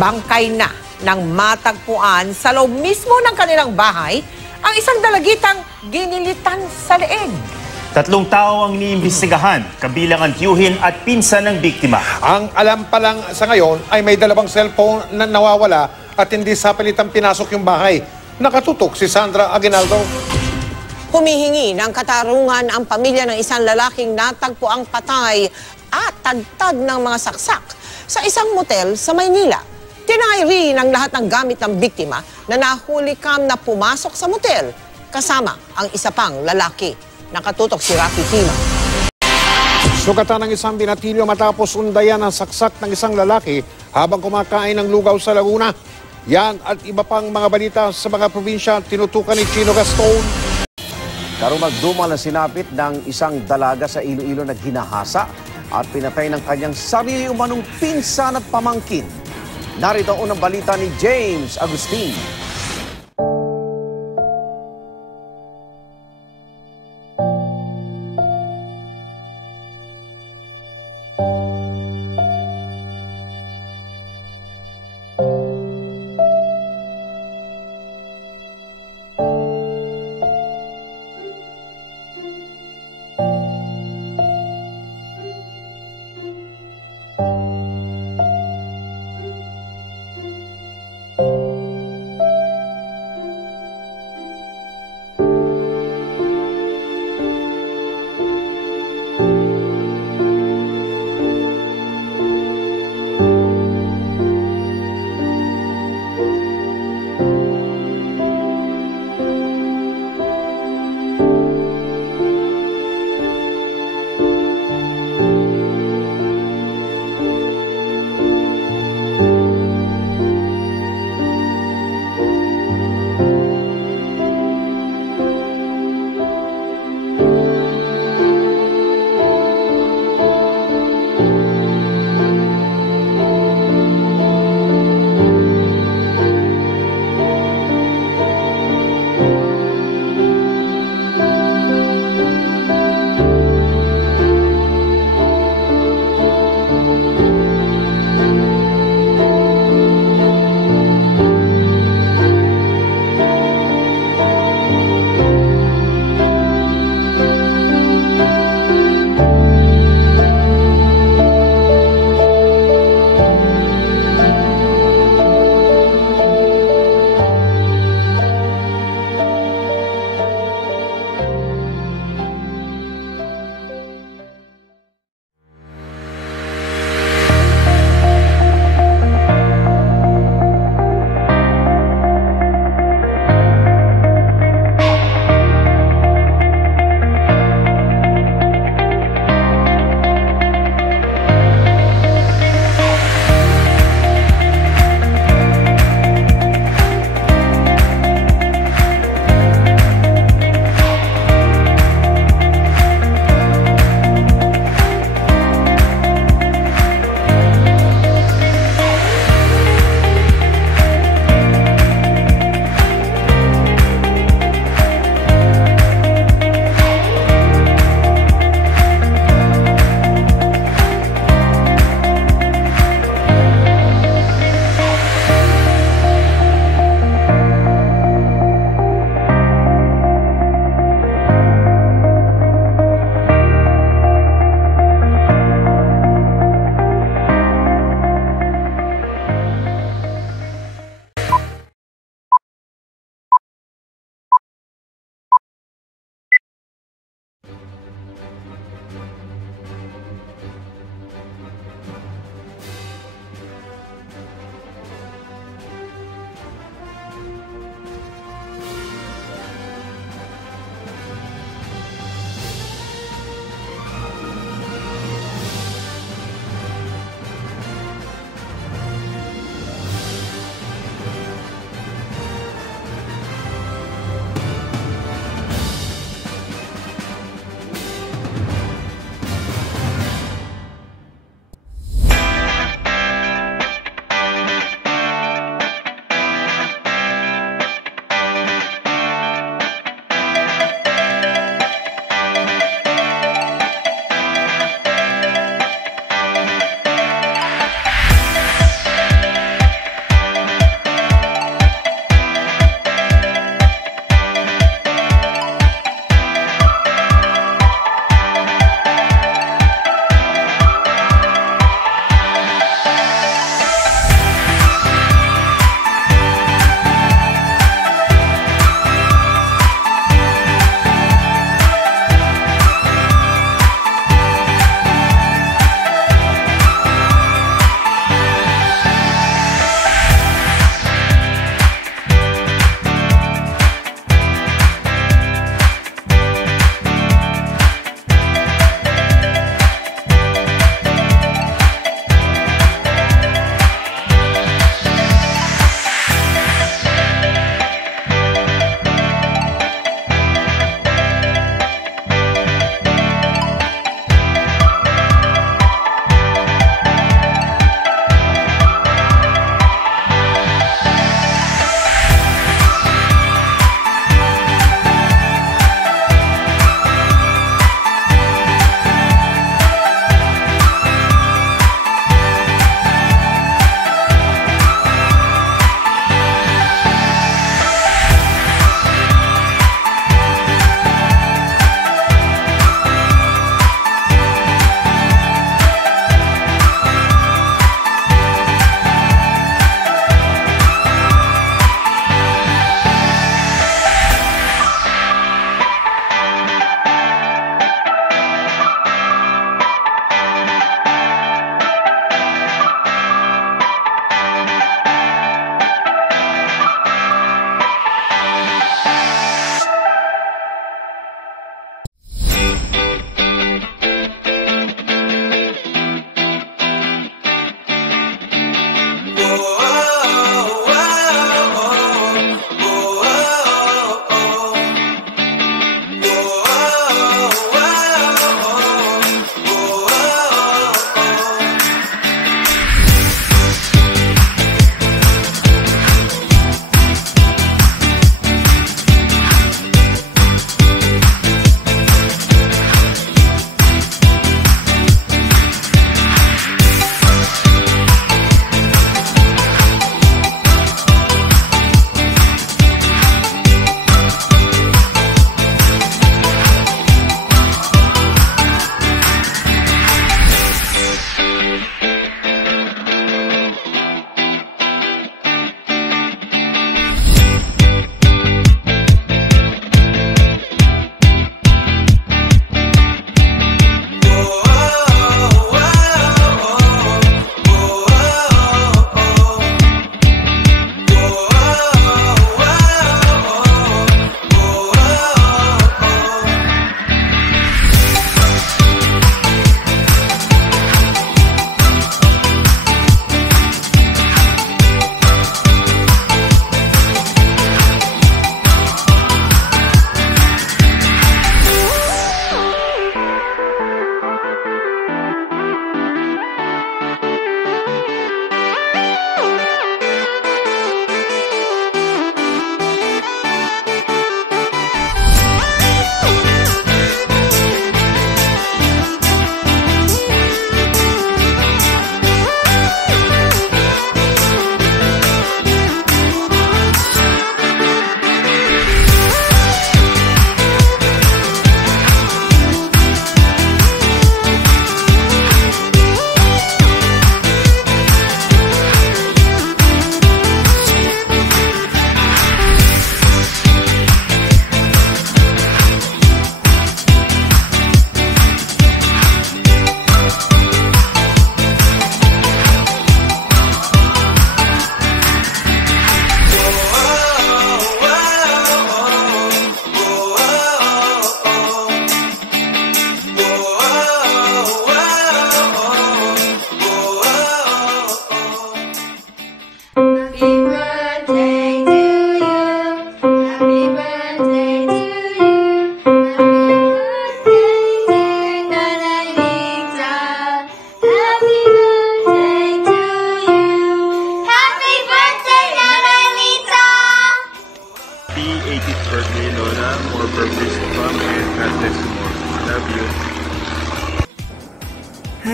Bangkay na ng matagpuan sa loob mismo ng kanilang bahay ang isang dalagitang ginilitan sa leeg. 3 tao ang iniimbestigahan, kabilang ang tiyuhin at pinsan ng biktima. Ang alam pa lang sa ngayon ay may 2 cellphone na nawawala at hindi sa palitang pinasok yung bahay. Nakatutok si Sandra Aguinaldo. Humihingi ng katarungan ang pamilya ng isang lalaking natagpuang patay at tagtad ng mga saksak sa isang motel sa Maynila. Tinay rin ang lahat ng gamit ng biktima na nahuli kam na pumasok sa motel, kasama ang isa pang lalaki. Nakatutok si Rafi Tima. Sugatan ng isang binatilyo matapos undayan ang saksak ng isang lalaki habang kumakain ng lugaw sa Laguna. Yan at iba pang mga balita sa mga probinsya tinutukan ni Chino Gaston. Karumagdumal na sinapit ng isang dalaga sa Iloilo na ginahasa at pinatay ng kanyang sarili umanong pinsan at pamangkin. Narito ang unang balita ni James Agustin.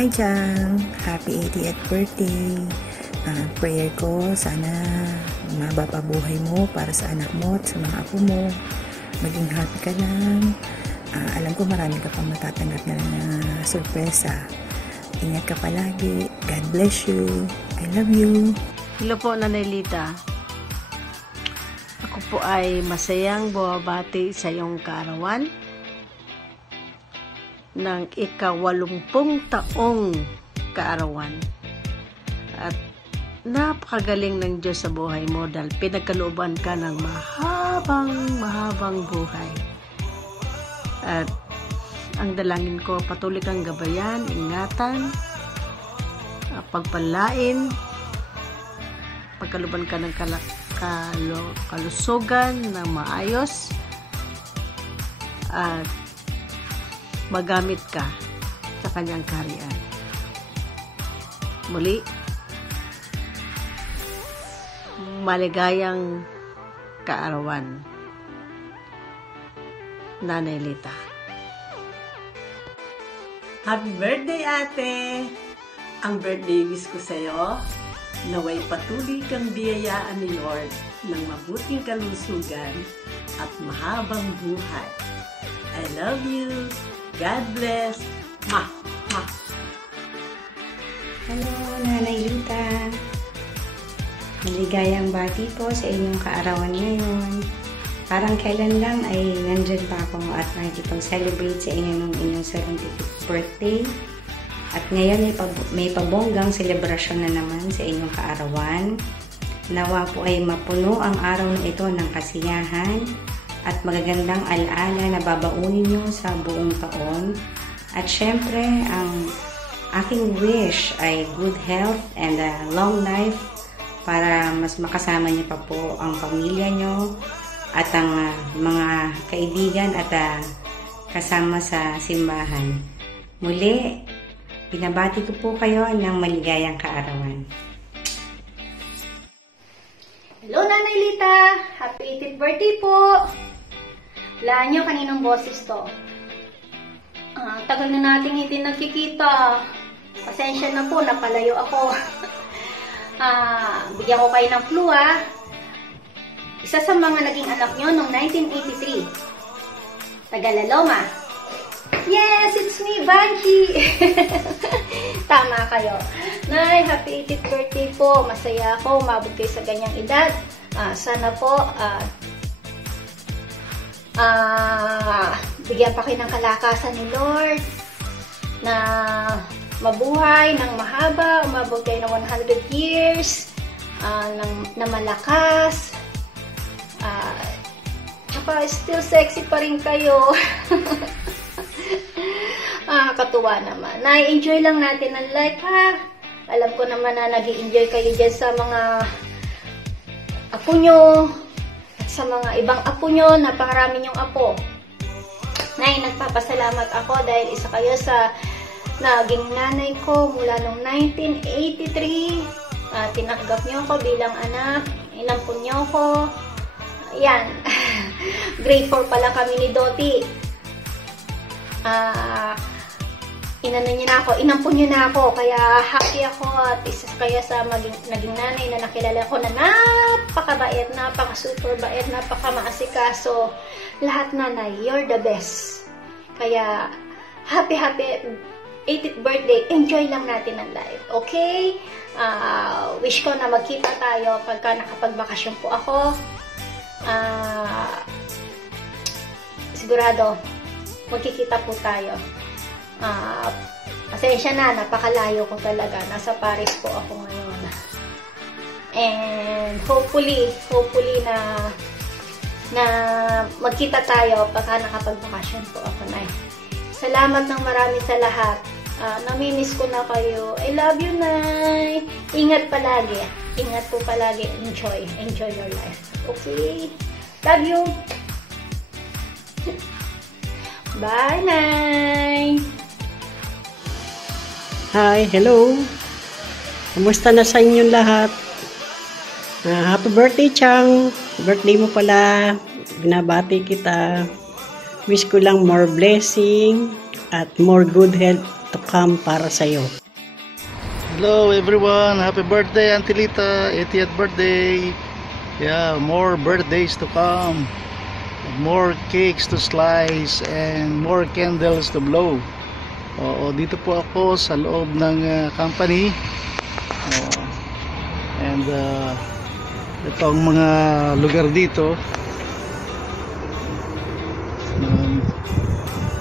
Hi Chang! Happy 80th birthday! Prayer ko, sana maba pa buhay mo para sa anak mo at sa mga apo mo. Maging happy ka lang. Alam ko marami ka pang matatanggap na sorpresa. Ingat ka palagi. God bless you. I love you. Hello po, Nanay Lita. Ako po ay masayang bumabati sa iyong kaarawan ng ika-80 taong kaarawan. At napakagaling ng Diyos sa buhay mo dahil pinagkalooban ka ng mahabang buhay. At ang dalangin ko, patuloy kang gabayan, ingatan, pagpalain, pagkaluban ka ng kalusugan na maayos, at magamit ka sa kanyang kaharian. Muli, maligayang kaarawan, Nanay Lita. Happy birthday, ate! Ang birthday wish ko sa'yo, naway patuloy kang biyayaan ni Lord ng mabuting kalusugan at mahabang buhay. I love you! God bless! Ma! Ma! Hello, Nanay Lita. Maligayang bati po sa inyong kaarawan ngayon. Parang kailan lang ay nandyan pa ako at nakikipag-celebrate sa inyo ng inyong 75th birthday. At ngayon may pabonggang selebrasyon na naman sa inyong kaarawan. Nawa po ay mapuno ang araw na ito ng kasiyahan at magagandang alaala na babaunin nyo sa buong taon. At syempre, ang aking wish ay good health and a long life para mas makasama niyo pa po ang pamilya nyo at ang mga kaibigan at kasama sa simbahan. Muli, binabati ko po kayo ng maligayang kaarawan. Hello, Nanay Lita! Happy 80th birthday po! Laan nyo, kaninang boses to? Tagal na natin hindi nagkikita. Pasensya na po, napalayo ako. Bigyan ko kayo ng clue, Isa sa mga naging anak nyo noong 1983. Tagalaloma. Yes, it's me, Banji! Tama kayo. Nay, happy 80th birthday po. Masaya ako, umabot kayo sa ganyang edad. Sana po, bigyan pa kayo ng kalakasan ni Lord na mabuhay ng mahaba, umabot kayo ng 100 years, na malakas, tsaka still sexy pa rin kayo. Katuwa naman. Na-enjoy lang natin ang life, ha? Alam ko naman na nag-i-enjoy kayo dyan sa mga apo nyo, at sa mga ibang apo nyo, napakarami nyong apo. Nay, nagpapasalamat ako dahil isa kayo sa naging nanay ko mula noong 1983. Tinanggap nyo ako bilang anak, inampun nyo ako. Yan. Grade 4 pala kami ni Doti. Inano niyo na ako, inampun niyo na ako, kaya happy ako at isa kaya sa naging nanay na nakilala ko na napakabait, napaka-super bait, napaka-maasikaso. Lahat nanay, you're the best. Kaya happy 80th birthday, enjoy lang natin ang life, okay? Wish ko na magkita tayo pagka nakapagbakasyon po ako. Sigurado magkikita po tayo. Pasensya na, napakalayo ko talaga. Nasa Paris po ako ngayon. And hopefully na magkita tayo pagka nakapagbakasyon po ako na. Salamat ng marami sa lahat. Namimiss ko na kayo. I love you, Nay. Ingat palagi. Ingat po palagi. Enjoy your life. Okay? Love you. Bye, Nay. Hi, hello. Kumusta na sa inyong lahat? Happy birthday, Chang. Birthday mo pala. Binabati kita. Wish ko lang more blessing at more good health to come para sa'yo. Hello everyone, happy birthday Auntie Lita, 80th birthday. Yeah, more birthdays to come, more cakes to slice, and more candles to blow. Dito po ako sa loob ng company. And ito ang mga lugar dito.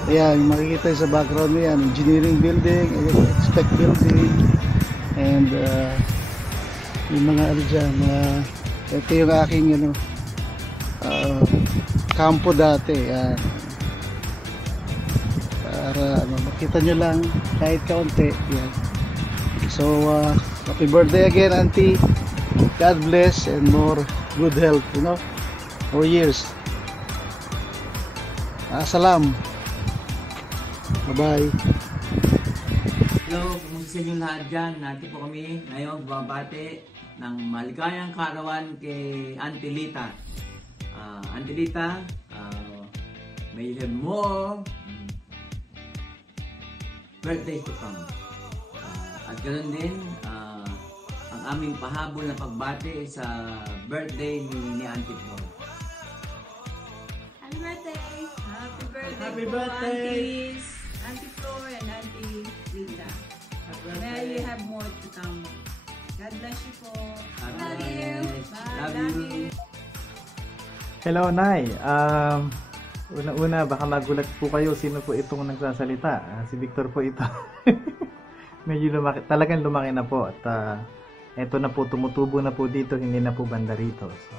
Ayan, makikita sa background mo yan, engineering building, expect building, and yung mga ano dyan, ito yung aking kampo dati. Yan. Para makita nyo lang kahit kaunti. Yan. So happy birthday again Auntie, God bless and more good health, more years. Salam. Bye-bye. Hello, kumusta nyo lahat dyan? Natin po kami ngayon babate ng maligayang kaarawan kay Auntie Lita. Auntie Lita, may you have more birthdays to come. At ganoon din, ang aming pahabol na pagbate sa birthday ni Auntie Flo. Happy birthday! Happy birthday! Happy birthday! Auntie Flor and Auntie Rita. May you have more to come. God bless you po. Love you. Bye. Love you. Hello, Nay. Una-una, baka magulat po kayo sino po itong nagsasalita. Si Victor po ito. Medyo lumaki, talagang lumaki na po. At eto na po, tumutubo na po dito, hindi na po banda rito. So,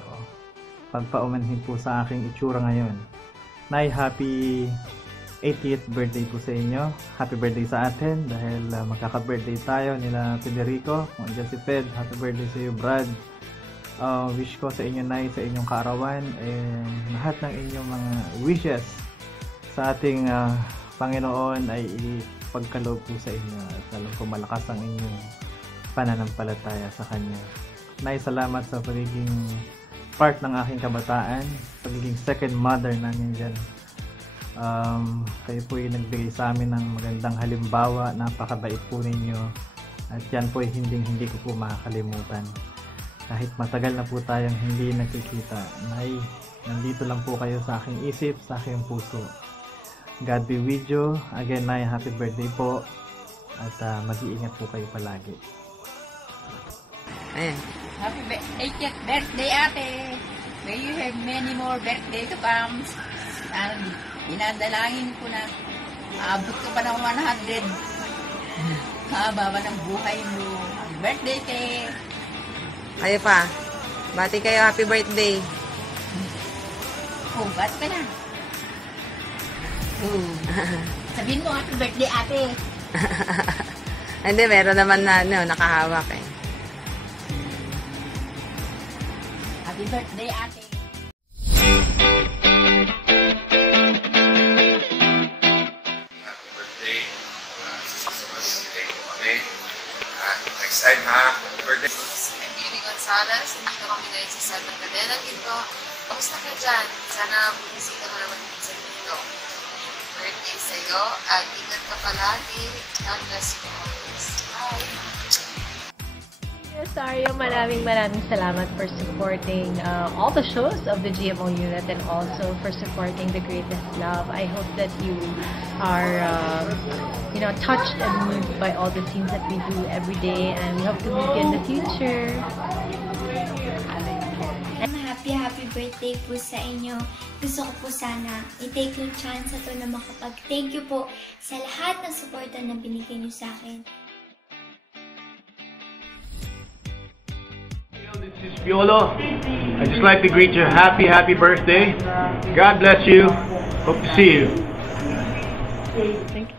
pagpaumanhin po sa aking itsura ngayon. Nay, happy 80th birthday po sa inyo. Happy birthday sa atin dahil magkaka-birthday tayo nila Federico, kung dyan si Fed. Happy birthday sa iyo, Brad. Wish ko sa inyo, Nay, sa inyong kaarawan, lahat ng inyong mga wishes sa ating Panginoon ay ipagkaloob po sa inyo at alam ko malakas ang inyong pananampalataya sa Kanya. Nay, salamat sa pagiging part ng aking kabataan, pagiging second mother namin dyan. Kayo po yung nagbigay sa amin ng magandang halimbawa, napakabait po ninyo at yan po hindi ko po makakalimutan. Kahit matagal na po tayong hindi nagkikita, Nay, nandito lang po kayo sa aking isip, sa aking puso. God be with you. Again, Nay, happy birthday po at mag-iingat po kayo palagi. Ayan. Happy 80th birthday, ate! May you have many more birthday to come. Inadalangin ko na abot ko pa ng 100. Haba ba ng buhay mo. Happy birthday, te! Kayo pa. Bati kayo, happy birthday. Oh, bat ka na. Sabihin mo, happy birthday, ate. Hindi, meron naman na nakahawak eh. Happy birthday, ate. Next time ha, birthday. I'm Yuni Gonzalez, nandito kami ngayon sa Salman Cadena dito. Kamusta ka dyan? Sana bumisita ka naman sa dito. Birthday sa'yo at ingat ka palagi. God bless you always. Bye! Rosario, maraming salamat for supporting all the shows of the GMO unit and also for supporting The Greatest Love. I hope that you are touched and moved by all the scenes that we do every day, and we hope to meet you in the future. Happy birthday po sa inyo. Gusto ko po sana i-take yung chance na to na makapag-thank you po sa lahat ng suporta na binigay niyo sa akin. This is Piolo. I'd just like to greet you happy birthday. God bless you. Hope to see you. Thank you.